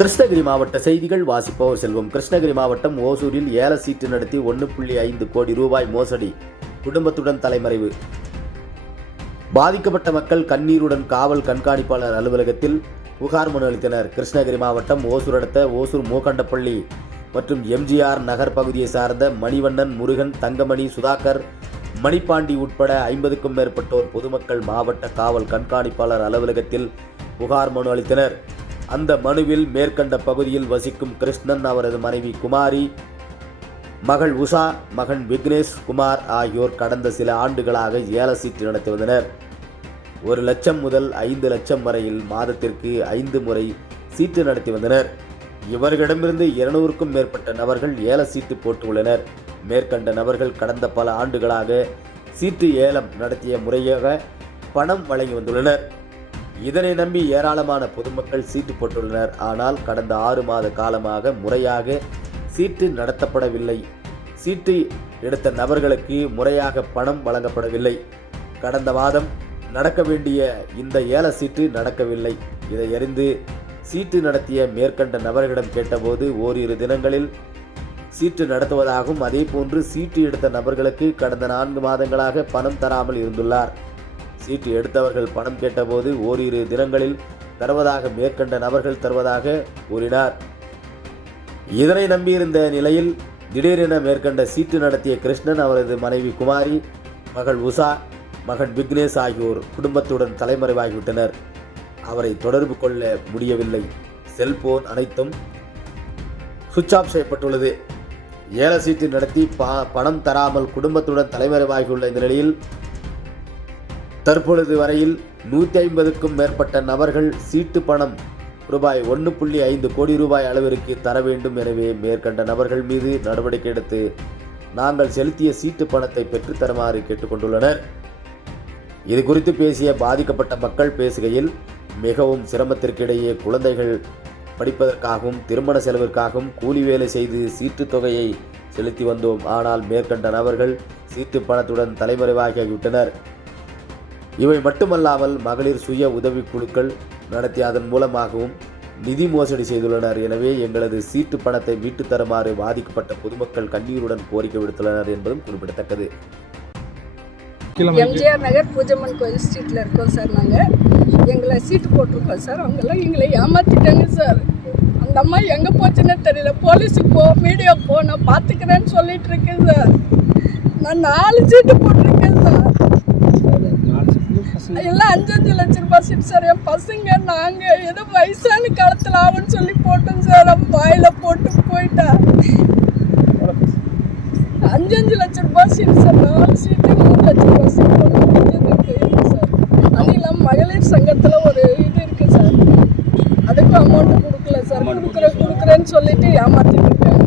கிருஷ்ணகிரி மாவட்ட செய்திகள் வாசிப்பவர் செல்வம். கிருஷ்ணகிரி மாவட்டம் ஓசூரில் ஏல சீட்டு நடத்தி ஒன்று புள்ளி ஐந்து கோடி ரூபாய் மோசடி. குடும்பத்துடன் தலைமறைவு. பாதிக்கப்பட்ட மக்கள் கண்ணீருடன் காவல் கண்காணிப்பாளர் அலுவலகத்தில் புகார் மனு அளித்தனர். கிருஷ்ணகிரி மாவட்டம் ஓசூர் அடுத்த ஓசூர் மூக்கண்டப்பள்ளி. மற்றும் எம்ஜிஆர் நகர் பகுதியை சார்ந்த மணிவண்ணன் முருகன் தங்கமணி சுதாகர் மணிப்பாண்டி உட்பட ஐம்பதுக்கும் மேற்பட்டோர் பொதுமக்கள் மாவட்ட காவல் கண்காணிப்பாளர் அலுவலகத்தில் புகார் மனு அளித்தனர். அந்த மனுவில் மேற்கண்ட பகுதியில் வசிக்கும் கிருஷ்ணன் அவரது மனைவி குமாரி மகள் உஷா மகன் விக்னேஷ் குமார் ஆகியோர் கடந்த சில ஆண்டுகளாக ஏல சீட்டு நடத்தி வந்தனர். ஒரு லட்சம் முதல் ஐந்து லட்சம் வரையில் மாதத்திற்கு ஐந்து முறை சீட்டு நடத்தி வந்தனர். இவர்களிடமிருந்து இருநூறுக்கும் மேற்பட்ட நபர்கள் ஏல சீட்டு போட்டுள்ளனர். மேற்கண்ட நபர்கள் கடந்த பல ஆண்டுகளாக சீட்டு ஏலம் நடத்திய முறையாக பணம் வழங்கி வந்துள்ளனர். இதனை நம்பி ஏராளமான பொதுமக்கள் சீட்டு போட்டுள்ளனர். ஆனால் கடந்த ஆறு மாத காலமாக முறையாக சீட்டு நடத்தப்படவில்லை. சீட்டு எடுத்த நபர்களுக்கு முறையாக பணம் வழங்கப்படவில்லை. கடந்த மாதம் நடக்க வேண்டிய இந்த ஏல சீட்டு நடக்கவில்லை. இதை அறிந்து சீட்டு நடத்திய மேற்கண்ட நபர்களிடம் கேட்டபோது ஓரிரு தினங்களில் சீட்டு நடத்துவதாகவும் அதேபோன்று சீட்டு எடுத்த நபர்களுக்கு கடந்த நான்கு மாதங்களாக பணம் தராமல் இருந்துள்ளார். சீட்டு எடுத்தவர்கள் பணம் கேட்டபோது ஓரிரு தினங்களில் தருவதாக மேற்கண்ட நபர்கள் தருவதாக கூறினார். இதனை நம்பியிருந்த நிலையில் திடீரென மேற்கண்ட சீட்டு நடத்திய கிருஷ்ணன் அவரது மனைவி குமாரி மகள் உஷா மகன் விக்னேஷ் ஆகியோர் குடும்பத்துடன் தலைமறைவாகிவிட்டனர். அவரை தொடர்பு கொள்ள முடியவில்லை. செல்போன் அனைத்தும் சுவிட்ச் ஆஃப் செய்யப்பட்டுள்ளது. ஏல சீட்டு நடத்தி ப- பணம் தராமல் குடும்பத்துடன் தலைமறைவாகியுள்ள இந்த நிலையில் தற்பொழுது வரையில் நூற்றி ஐம்பதுக்கும் மேற்பட்ட நபர்கள் சீட்டு பணம் ரூபாய் ஒன்று புள்ளி ஐந்து கோடி ரூபாய் அளவிற்கு தர வேண்டும் எனவே மேற்கண்ட நபர்கள் மீது நடவடிக்கை எடுத்து நாங்கள் செலுத்திய சீட்டு பணத்தை பெற்றுத்தருமாறு கேட்டுக்கொண்டுள்ளனர். இது குறித்து பேசிய பாதிக்கப்பட்ட மக்கள் பேசுகையில் மிகவும் சிரமத்திற்கிடையே குழந்தைகள் படிப்பதற்காகவும் திருமண செலவிற்காகவும் கூலி வேலை செய்து சீட்டுத் தொகையை செலுத்தி வந்தோம். ஆனால் மேற்கண்ட நபர்கள் சீட்டு பணத்துடன் தலைமறைவாகிவிட்டனர். இவை மட்டுமல்லாமல் மகளிர் சுய உதவிக்குழுக்கள் நடத்தி அதன் மூலமாகவும் நிதி மோசடி செய்துள்ளனர். எனவே எங்களது சீட்டு பணத்தை மீட்டுத் தருமாறு பாதிக்கப்பட்ட பொதுமக்கள் கண்ணீருடன் கோரிக்கை விடுத்துள்ளனர் என்பதும் குறிப்பிடத்தக்கது. எம்ஜிஆர் நகர் பூஜம்மன் கோயில் ஸ்ட்ரீட்டில் இருக்கோம் சார் நாங்கள் எங்களை சீட்டு போட்டிருக்கோம் சார். அவங்கெல்லாம் எங்களை ஏமாற்றிட்டாங்க சார். அந்த அம்மா எங்கே போச்சுன்னே தெரியல. போலீஸுக்கு போ மீடியா போ நான் பார்த்துக்கிறேன்னு சொல்லிட்டு இருக்கேன் சார். நான் நாலு சீட்டு போட்டிருக்கேன் சார். எல்லாம் அஞ்சு அஞ்சு லட்ச ரூபாய் சீட் சார். என் பசங்க நாங்கள் ஏதோ வயசான காலத்தில் ஆகும்னு சொல்லி போட்டோம் சார். அவன் வாயில போட்டு போயிட்டா. அஞ்சு அஞ்சு லட்ச ரூபாய் சீட் சார் நாலு சீட்டு மூணு லட்ச ரூபாய் சீட் இருக்கு சார். அது இல்லாமல் மகளிர் சங்கத்தில் ஒரு இது இருக்கு சார். அதுக்கும் அமௌண்ட் கொடுக்கல சார். கொடுக்குற கொடுக்குறேன்னு சொல்லிட்டு ஏமாத்திட்டு இருக்காங்க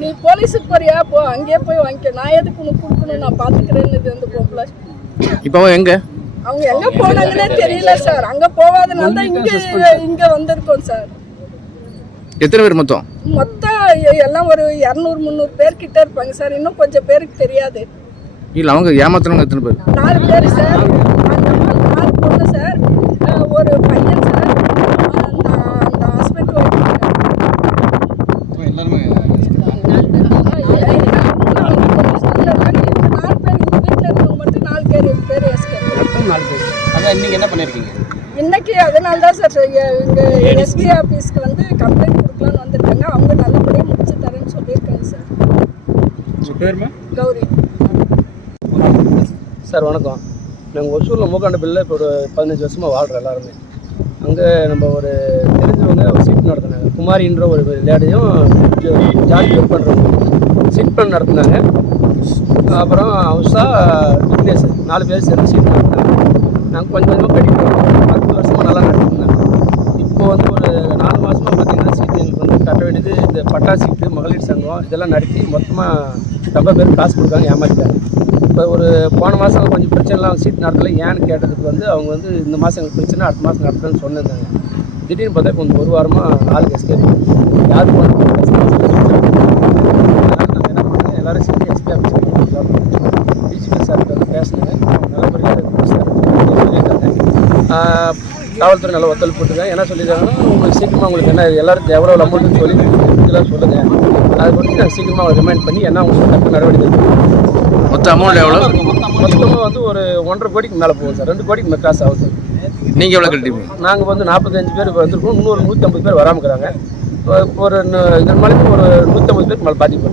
நீ போலீஸுக்கு போறியா? போ அங்கேயே போய் வாங்கிக்க. நான் எதுக்கு உனக்கு கொடுக்கணும்? நான் பார்த்துக்கிறேன்னு இது வந்து பொம்பளை. இப்போ அவன் எங்க? அவங்க எங்க போனாங்கன்னே தெரியல சார். அங்க போகாதனால தான் இங்க இங்க வந்திருக்கோம் சார். எத்தனை பேர் மொத்தம்? மொத்தம் எல்லாம் ஒரு இரநூறு முந்நூறு பேர் கிட்ட இருப்பாங்க சார். இன்னும் கொஞ்சம் பேருக்கு தெரியாது. இல்லை அவங்க ஏமாத்துறவங்க எத்தனை பேர்? நாலு பேர் சார். அந்த நாலு பொண்ணு சார். ஒரு பையன் சார். அந்த அந்த ஹஸ்பண்ட் ஒய்ஃப் நாலு பேர் இந்த வீட்டில் இருக்கவங்க மட்டும் நாலு பேர். பேர் எஸ்கே அதான் இன்னைக்கு என்ன பண்ணிருக்கீங்க இன்னைக்கு அதனால தான் சார் இங்கே எஸ்பி ஆஃபீஸ்க்கு வந்து கம்ப்ளைண்ட் கொடுக்கலான்னு வந்திருக்காங்க அவங்க நல்லபடியாக முடிச்சு தரேன்னு சொல்லியிருக்காங்க சார் உங்க பேருமா? கௌரி. சார் வணக்கம். நாங்கள் ஒசூரில் மூக்காண்ட பில்லில் இப்போ ஒரு பதினஞ்சு வருஷமாக வாழ்கிறோம் எல்லாருமே. அங்கே நம்ம ஒரு தெரிஞ்சவங்க ஒரு சீட் நடத்துனாங்க. குமாரின்ற ஒரு லேடியும் ஜாலி ஒர்க் பண்ணுறவங்க சீட் பண்ண நடத்துனாங்க. அப்புறம் உஷா விக்னேஷ் நாலு பேர் சேர்ந்து சீட் நடத்தினாங்க. நாங்கள் கொஞ்சம் கொஞ்சமாக கட்டிட்டு சங்கம் இதெல்லாம் நடத்தி மொத்தமாக ரொம்ப பேர் காசு கொடுக்காங்க ஏமாற்றிட்டாங்க இப்போ ஒரு போன மாதம் கொஞ்சம் பிரச்சனைலாம் சீட் நடத்தலை ஏன்னு கேட்டதுக்கு வந்து அவங்க வந்து இந்த மாதம் எங்களுக்கு பிரச்சனை அடுத்த மாதம் நடத்துறேன்னு சொன்னிருந்தாங்க. திடீர்னு பார்த்தா கொஞ்சம் ஒரு வாரமாக நாலு எஸ்கேப் யாருக்கு எல்லாரும் சேர்ந்து எஸ்பி ஆஃபீஸ் டிஜிபி சார் பேசினேன். நல்லபடியாக சார் சொல்லியிருக்காங்க காவல்துறை நல்ல ஒத்துழைப்பு போட்டுருக்காங்க என்ன சொல்லியிருக்காங்கன்னா உங்களுக்கு சீக்கிரமாக உங்களுக்கு என்ன எல்லாரும் எவ்வளோ அமௌண்ட்னு சொல்லி இதெல்லாம் சொல்லுங்கள் அதை பொறுத்து நாங்கள் சீக்கிரமாக ரிமைண்ட் பண்ணி என்ன உங்களுக்கு தக்க நடவடிக்கை. மொத்த அமௌண்ட் எவ்வளோ மொத்தமாக வந்து ஒரு ஒன்றரை கோடிக்கு மேலே போகும் சார். ரெண்டு கோடிக்கு கிராஸ் ஆகும் சார். நீங்கள் எவ்வளோ கட்டிப்பீங்க? நாங்கள் வந்து நாற்பத்தஞ்சு பேர் வந்திருக்கோம். இன்னொரு நூற்றம்பது பேர் வராமல் இருக்கிறாங்க. ஒரு இதன் மேலே ஒரு நூற்றம்பது பேருக்கு மேலே பாதிப்பு